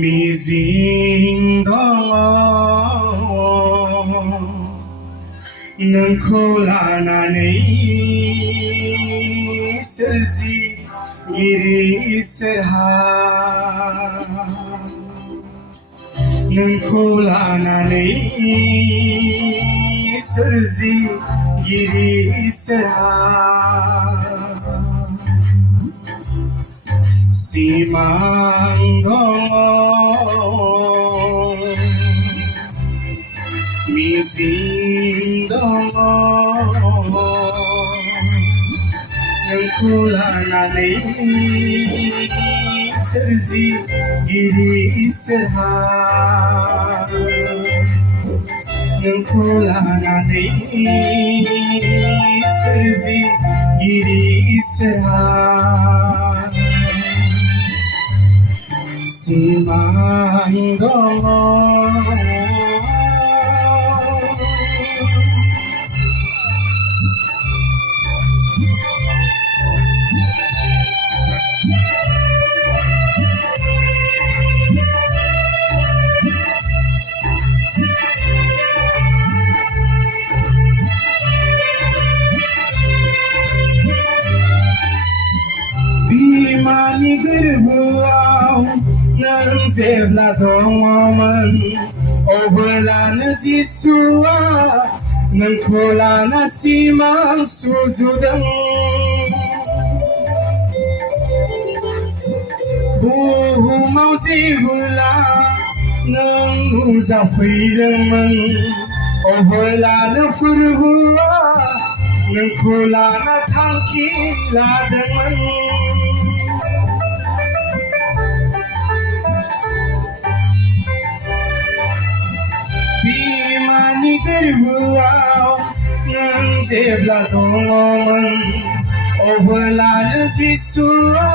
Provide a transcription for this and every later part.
미진 नोंखौ लानानै सोरजिगिरि इसोरहा नोंखौ लानानै सोरजिगिरि इसोरहा सिमां दङ मिजिं दङ नोंखौ लानानै सोरजिगिरि इसोरहा नोंखौ लानानै सोरजिगिरि इसोरहा सिमां दङ बिमानि गोरबोआव नों जेब्ला दङमोन अब्लानो जिसुआ नोंखौ लाना सिमां सुजुदों बुहुमाव जेब्ला नों नुजाफैदोंमोन अब्लानो फोरबोआ नोंखौ लाना थांखि लादोंमोन बिमानि गोरबोआव नों जेब्ला दङमोन अब्लानो जिसुआ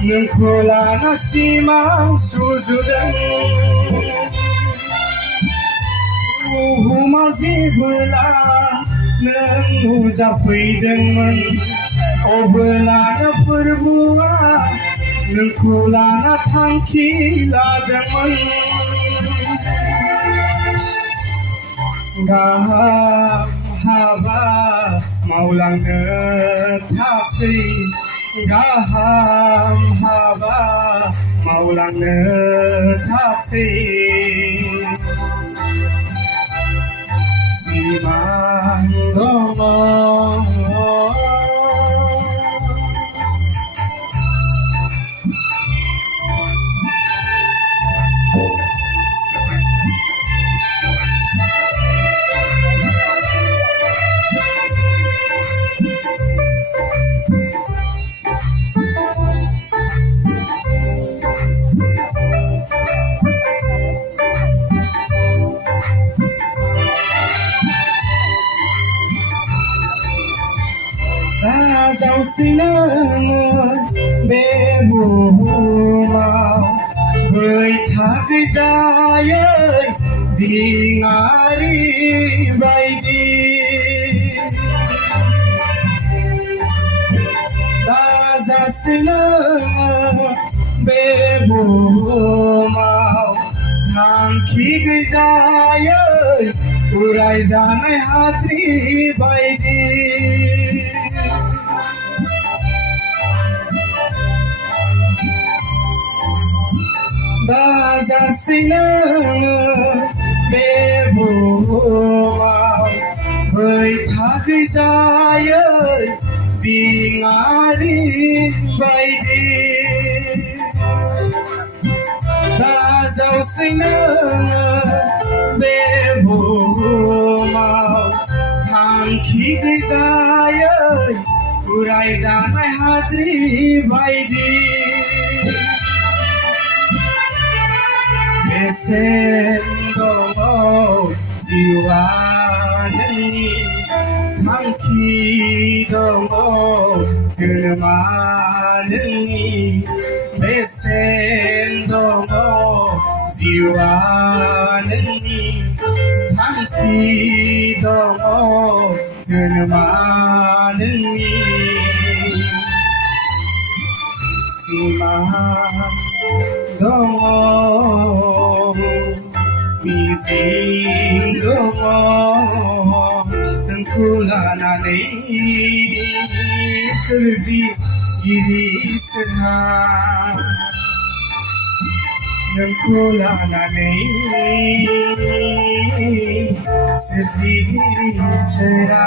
नोंखौ लाना सिमां सुजुदों बुहुमाव जेब्ला नों नुजाफैदोंमोन अब्लानो फोरबोआ नोंखौ लाना थांखि लादोंमोन गाहाम हाबा मावलांनो थाखै गाहाम हाबा मावलांनो थाखै सिमां दङ राजावसै नोङो बे बुहुमाव गैथा गैजायै दिङारि बायदि दाजासै नोङो बे बुहुमाव थांखि गैजायै उरायजानाय हाद्रि बायदि दाजासै नोङो बे बुहुमाव गैथा गैजायै दिङारि बायदि दाजावसै नोङो बे बुहुमाव थांखि गैजायै उरायजानाय हाद्रि बायदि बेसेन दङ जिउआ नोंनि थांखि दङ जोनोमा नोंनि बेसेन दङ जिउआ नोंनि थांखि दङ जोनोमा नोंनि दङ मिजिं दङ नोंखौ लानानै सोरजिगिरि इसोरहा नोंखौ लानानै सोरजिगिरि इसोरा